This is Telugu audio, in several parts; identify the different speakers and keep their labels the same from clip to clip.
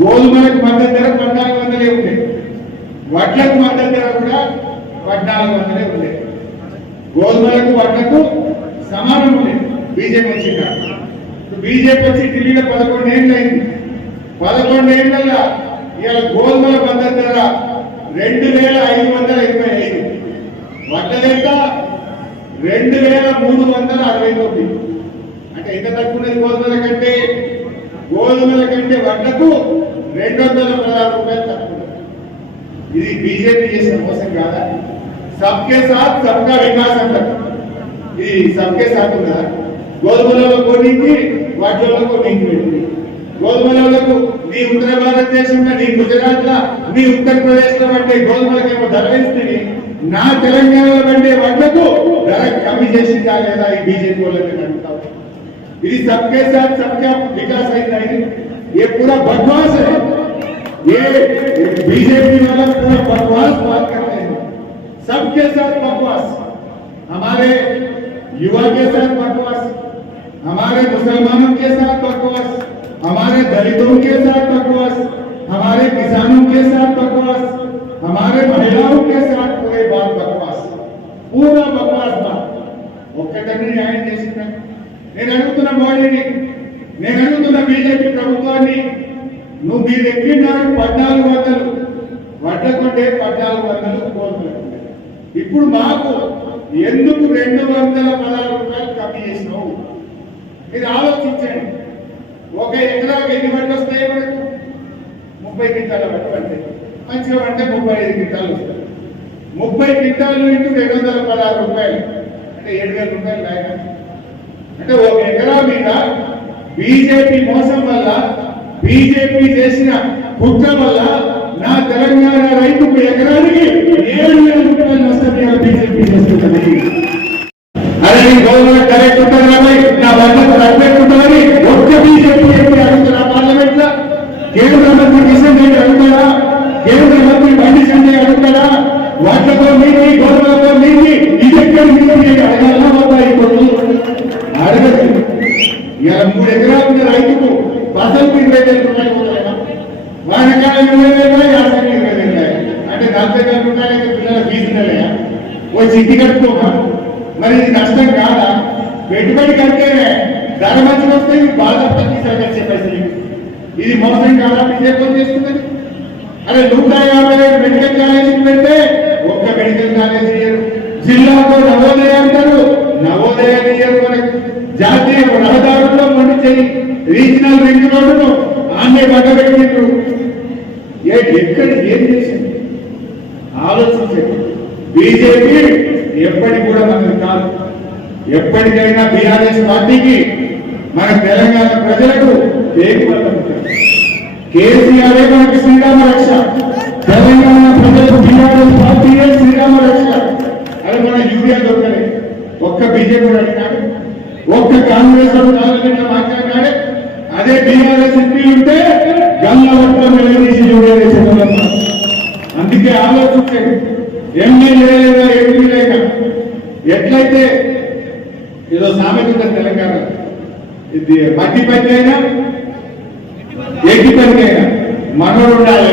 Speaker 1: గోధుమలకు మద్దతు ధర పద్నాలుగు వందలే ఉండే. వడ్లకు మద్దతు ధర కూడా పద్నాలుగు వందలే ఉండే. గోధుమలకు వడ్లకు సమానం ఉండే. బీజేపీ వచ్చింది? బీజేపీ వచ్చి ఢిల్లీలో పదకొండు ఏళ్ళు అయింది పదకొండు ఏళ్ళల్లో ఇవాళ గోధుమల మద్దతు ధర రెండు వేల ఐదు వందల ఇరవై ఐదు. వడ్ల రెండు వేల మూడు వందల అరవై తొమ్మిది. అంటే ఎంత తక్కువ ఉన్నది గోధుమల కంటే గోధుమల కంటే వడ్లకు రెండు వందల పదహారు రూపాయలు తక్కువ. ఇది బీజేపీ చేసిన మోసం కాదా? సబ్కే సాత్ సబ్కా వికాస్ అంటారు ఇది సబ్కే సాత్ ఉందా? గోధుమలలో కొన్నికి వాటిలో కొన్నికి పెట్టింది గోధుమలకు నీ ఉత్తర భారతదేశంలో నీ గుజరాత్లో నీ ఉత్తరప్రదేశ్లో పట్టే గోధుమలకేమో ధర ఇస్తుంది నా తెలంగాణలో పండే వడ్లకు ధర కమ్మి చేసిందా లేదా ఈ బీజేపీ వాళ్ళకి అడుగుతావు ఇది सबके साथ सबका विकास है नहीं, ये पूरा बकवास है। ये बीजेपी वाला पूरा बकवास बात करते हैं। सबके साथ बकवास। हमारे युवा के साथ बकवास। हमारे मुसलमानों के साथ बकवास। हमारे दलितों के साथ बकवास। हमारे किसानों के साथ బీజేపీ ప్రభుత్వాన్ని నువ్వు మీరు ఎక్కినాడు పద్నాలుగు వందలు వడ్ల కొంటే పద్నాలుగు వందలు కోరుకుంటే ఇప్పుడు మాకు ఎందుకు రెండు వందల పదహారు రూపాయలు కమ్మి చేసినావు? మీరు ఆలోచించండి. ఒక ఎకరాకు ఎన్ని పంట వస్తాయి మనకు ముప్పై క్వింటాల పంట పడతాయి మంచిగా పంటే ముప్పై ఐదు క్వింటాలు వస్తాయి. ముప్పై క్వింటాలు ఇంటూ రెండు వందల పదహారు రూపాయలు. అంటే ఏడు వేల రూపాయలు లాగా అంటే ఒక ఎకరా మీద బీజేపీ మోసం వల్ల బీజేపీ చేసిన కుట్ర వల్ల నా తెలంగాణ రైతుకు ఎకరానికి ఏడు వేల రూపాయలు నష్టం బీజేపీ చేస్తున్నది అదే నీ గవర్నమెంట్ కరెక్ట్ ఉంటుంది కాబట్టి నా బడ్జెట్ కరెక్ట్ ఉంటుందని ఒక్క బీజేపీ ఎంపీ అడుగుతున్నా పార్లమెంట్లో కేంద్ర మంత్రి కిషన్ రెడ్డి అడుగుతారా కేంద్ర మంత్రి బండి సంజయ్ అడుగుతారా వాటితో మీది గవర్నమెంట్తో మీది ఇది ఎక్కడ మీది అడగాలా వద్దా ఇప్పుడు అడగదు ఇవాళ మూడు ఎకరాలు ఉన్న రైతుకు ఫసల్కు ఇరవై వేల రూపాయలు పోతాయా వానకాలం ఇరవై వేల యాసంగి ఇరవై వేల అంటే నలభై వేల రూపాయలు అయితే పిల్లల ఫీజు ఉండలేదా వచ్చి ఇంటి కట్టుకోక. మరి ఇది నష్టం కాదా? పెట్టుబడి కడితేనే ధర మంచి వస్తే బాగా బాధ ప్రతిసారి ఇది మోసం కాదా? బీజేపీ చేస్తున్నది అరే నూట యాభై ఐదు మెడికల్ కాలేజీకి పెడితే ఒక్క మెడికల్ కాలేజీ ఇయ్యరు. జిల్లాకు నవోదయ అంటారు. నవోదయ ఇయ్యరు మనకు. జాతీయ రహదారుల్లో మండి చేయి. రీజనల్ రింగ్ రోడ్డును ఆన్నే పడ్డబెట్టిండ్రు ఎక్కడ ఏం చేసింది? ఆలోచించండి బీజేపీ ఎప్పటికి కూడా మనకు కాదు ఎప్పటికైనా బీఆర్ఎస్ పార్టీకి మన తెలంగాణ ప్రజలకు ఏమి కేసీఆర్ మనకి శ్రీరామ రక్ష తెలంగాణ ప్రజలకు బీఆర్ఎస్ పార్టీయే శ్రీరామ రక్ష అది మన యూరియా దొరకలే. ఒక్క బీజేపీ అడిగినాడు ఒక్క కాంగ్రెస్ మాట్లాడినాడే. అదే బీఆర్ఎస్ ఎంపీ ఉంటే గల్ల ఒక్క నిలదీసి యూరియా చేసేవాళ్ళం అందుకే ఆలోచించండి. ఎమ్మెల్యే లేదా ఎంపీ లేక ఎట్లయితే ఏదో సామాజిక తెలంగాణ ఇది మట్టి పని అయినా ఎట్టి పని అయినా మనోడు ఉండాలి.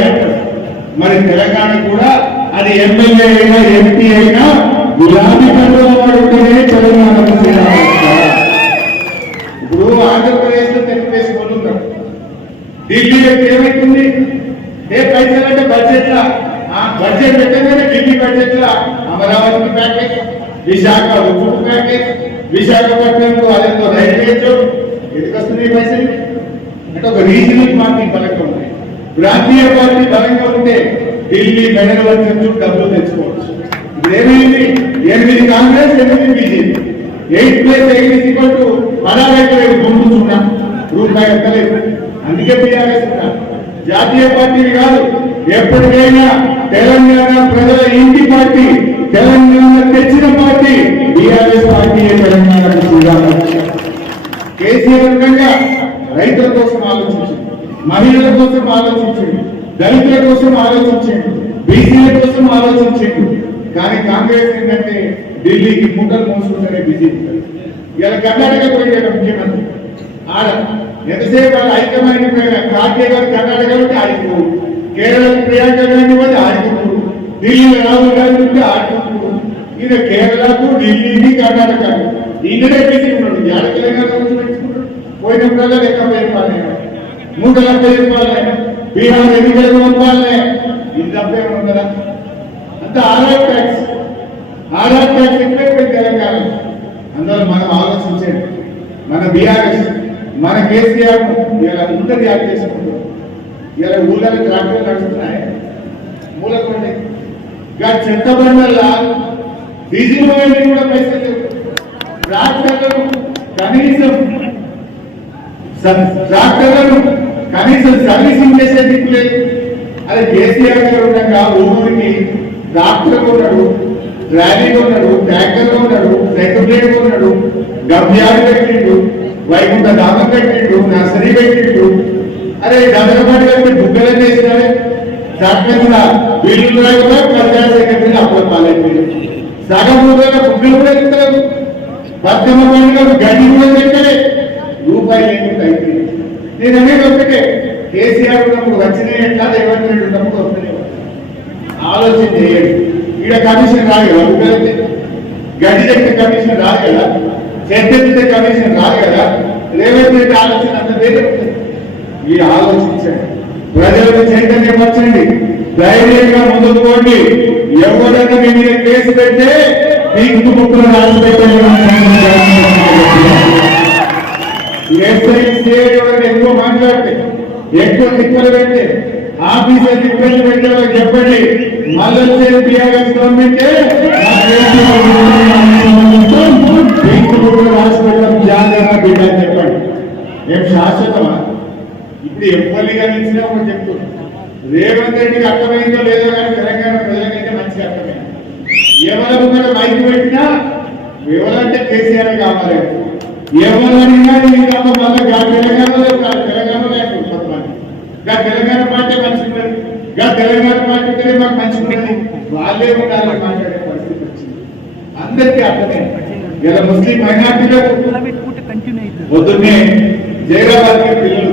Speaker 1: మరి తెలంగాణ కూడా అది ఎమ్మెల్యే అయినా ఎంపీ అయినా గులాబీ కళ్ళు వాడు ఉంటేనే ఇప్పుడు ఆంధ్రప్రదేశ్లో తెలుగుదేశం పొందుతారు ఢిల్లీలో ఏమైతుంది? ఏ పైసలు అంటే బడ్జెట్లా బడ్జెట్ పెట్టగానే ఢిల్లీ బడ్జెట్లో అమరావతి ప్యాకేజ్ విశాఖ ఉప్పు ప్యాకేజ్ విశాఖపట్నం అదేంతో రైల్వే ఎందుకు వస్తున్నాయి పైసలు? అంటే ఒక రీజనల్ పార్టీ బలంగా ఉంది ప్రాంతీయ పార్టీ బలంగా ఉంటే ఢిల్లీ మెడల్ వచ్చి డబ్బులు తెచ్చుకోవచ్చు. ఇదేమైంది ఎనిమిది కాంగ్రెస్ ఎనిమిది BJP. Eight plus eight is equal to పదహారు ఎకరాలు గుంపుతున్నా రూపాయి ఎక్కలేదు. అందుకే బీఆర్ఎస్ జాతీయ పార్టీని కాదు ఎప్పటికైనా తెలంగాణ ప్రజల ఇంటి పార్టీ తెలంగాణ తెచ్చిన party BRS party Telangana KCR విధంగా రైతుల కోసం ఆలోచించింది మహిళల కోసం ఆలోచించింది దళితుల కోసం ఆలోచించింది బీసీల కోసం ఆలోచించింది కానీ కాంగ్రెస్ ఏంటంటే ఢిల్లీకి మూటలు మోసుకుంటేనే బిజీ ఇలా కర్ణాటక పోయాడు ముఖ్యమంత్రి. ఆడ ఎంతసేపు వాళ్ళు ఐక్యమైన కార్తీయ గారు కర్ణాటక ఉంటే కేరళ ప్రియాంక గాంధీ పోతే ఆడిపోవు ఢిల్లీలో రాహుల్ గాంధీ ఉంటే ఆడిపోవు ఇది కేరళకు ఢిల్లీకి కర్ణాటక ఇండియా బిజీ ఉన్నాడు ఏడ తెలంగాణ పోయిన పెట్టుకుంటాడు పోయినప్పుడల్లా లెక్క పోయిపోవాలి మూడు లక్షలు అయిపోవాలి బీహార్ ఎన్నికలు పంపాలి? ఇది డెబ్బై ఉండదా అంత ఆధార్ ట్యాక్స్. ఆధార్ ట్యాక్స్ ఎక్కువ తెలంగాణ. అందువల్ల మనం ఆలోచించండి మన బీఆర్ఎస్ మన కేసీఆర్ ఇలా అందరి యాడ్ చేసుకుంటారు ఇలా ఊళ్ళలో ట్రాక్టర్ నడుస్తున్నాయి. మూలకొండి ఇంకా చెత్త బండల్లా డీజిల్ పోయింది కూడా పైసలు లేవు. ట్రాక్టర్లను కనీసం స- ట్రాక్టర్లను కనీసం సర్వీసింగ్ చేసే దిక్కు లేదు. అదే కేసీఆర్ గారు ఉండగా ఊరికి ట్రాక్టర్ కొన్నాడు ట్రాలీ కొన్నాడు ట్యాంకర్ కొన్నాడు సెక్రటరీ ఉన్నాడు గమ్యాలు పెట్టిండు వైకుంఠ దామం పెట్టిండు నర్సరీ పెట్టిండు. అరే గందరపాటి గారికి బుగ్గలు చేసినారే ట్రాక్టర్ వీళ్ళు బిల్లు కూడా పంచాయత్ సెక్రటరీ అప్పుడు పాలైపోయింది సగం ఊళ్ళో బుగ్గలు కూడా ఇస్తారు బతుకమ్మ పండుగ గడ్డి కూడా పెట్టలే రూపాయలు లేకుండా అయిపోయింది నేను అనేది ఒకటే కేసీఆర్ ఉన్నప్పుడు వచ్చినాయి ఎట్లా ఇవ్వండి రెడ్డి ఉన్నప్పుడు వస్తున్నాయి ఆలోచన చేయండి. ఇక్కడ కమిషన్ రాదు కదా ఊళ్ళైతే గడ్డి దగ్గర కమిషన్ రాదు కదా. చెత్త కమిషన్ రాదు కదా. రేవంత్ రెడ్డి ఆలోచన అంత వేరే ఉంటుంది. మీరు ఆలోచించండి. ప్రజలకు చైతన్యం వచ్చండి. ధైర్యంగా ముందుకు పోండి. ఎవరైనా మీ మీద కేసు పెడితే మీకు ముక్కులు రాసి పెట్టండి ఎక్కువ మాట్లాడితే ఎక్కువ తిప్పలు పెడితే ఆఫీసర్ తిప్పలు పెట్టాలో చెప్పండి. మళ్ళీ వచ్చేది బీఆర్ఎస్ రాసి పెట్టడం జాగ్రత్త బిడ్డ అని చెప్పండి. ఏం శాశ్వతమా? ఇప్పుడు ఎవ్వరిని కలిసినా ఒకటి చెప్తున్నా రేవంత్ రెడ్డికి అర్థమైందో లేదో కానీ తెలంగాణ ప్రజలకైతే మంచిగా అర్థమైంది. ఎవరి మైక్ పెట్టినా ఎవరంటే కేసీఆర్ కావాలి. మళ్ళీ గా తెలంగాణలో తెలంగాణలో గా తెలంగాణ పార్టీ మంచి ఉన్నది. గా తెలంగాణ పార్టీ మాకు మంచి ఉన్నది. వాళ్ళే ఉండాలని మాట్లాడే పరిస్థితి వచ్చింది. అందరికీ అర్థమే. ఇలా ముస్లిం మైనార్టీలకు పొద్దున్నే జైరాబాద్ పిల్లలు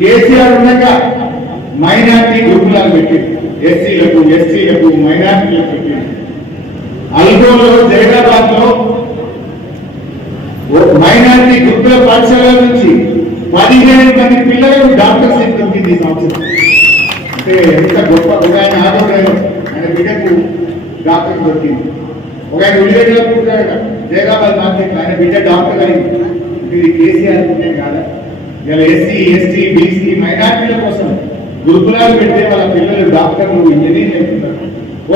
Speaker 1: కేసీఆర్ ఉండగా మైనార్టీ గురుకులాలు పెట్టింది ఎస్సీలకు ఎస్టీలకు మైనార్టీలకు పెట్టింది అల్గోలో జైదాబాద్లో మైనార్టీ గురుకుల పాఠశాల నుంచి పదిహేను మంది పిల్లలకు డాక్టర్ సీట్ దొరికింది ఈ సంవత్సరం. అంటే ఎంత గొప్ప ఒక ఆయన ఆటో ఆయన బిడ్డకు డాక్టర్ దొరికింది. ఒక ఆయన విలేజ్లో కూర్చున్నాడు జైరాబాద్ మార్కెట్ ఆయన బిడ్డ డాక్టర్ అయింది. ఇది కేసీఆర్ కాదా? ఇలా ఎస్సీ ఎస్టీ బీసీ మైనార్టీల కోసం గురుకులాలు పెట్టే వాళ్ళ పిల్లలు డాక్టర్లు ఇంజనీర్లు అవుతున్నారు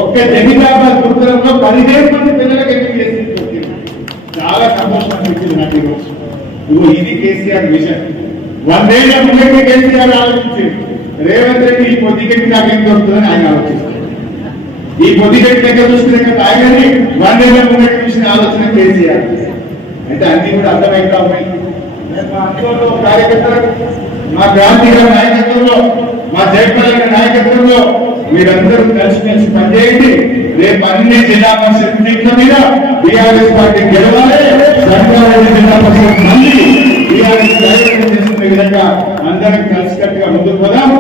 Speaker 1: ఒక్క జమీదాబాద్ గురుకులంలో పదిహేను మంది పిల్లలకు ఎందుకు చాలా సంతోషం అనిపించింది నాకు ఈరోజు ఇదిగో ఇది కేసీఆర్ విజన్. వందేళ్ళ ముందే కేసీఆర్ ఆలోచించింది రేవంత్ రెడ్డి ఈ పొద్దుగట్టి నాకేం దొరుకుతుందని ఆయన ఆలోచిస్తారు ఈ పొద్దుగట్టి దగ్గర చూసుకునే కదా ఆయనని వందేళ్ళ ముందే చూసిన ఆలోచన కేసీఆర్. అయితే అన్ని కూడా అర్థమైతా ఉన్నాయి కార్యకర్తలకు మా క్రాంతి గారి నాయకత్వంలో మా జయపాల్ గారి నాయకత్వంలో మీరందరూ కలిసి కలిసి పనిచేయండి రేపు అన్ని జిల్లా పరిషత్ సీట్ల మీద టీఆర్ఎస్ పార్టీ గెలవాలి సంగారెడ్డి జిల్లా పరిషత్ మళ్ళీ టీఆర్ఎస్ చేసుకునే విధంగా అందరం కలిసికట్టుగా ముందుకు పోదాం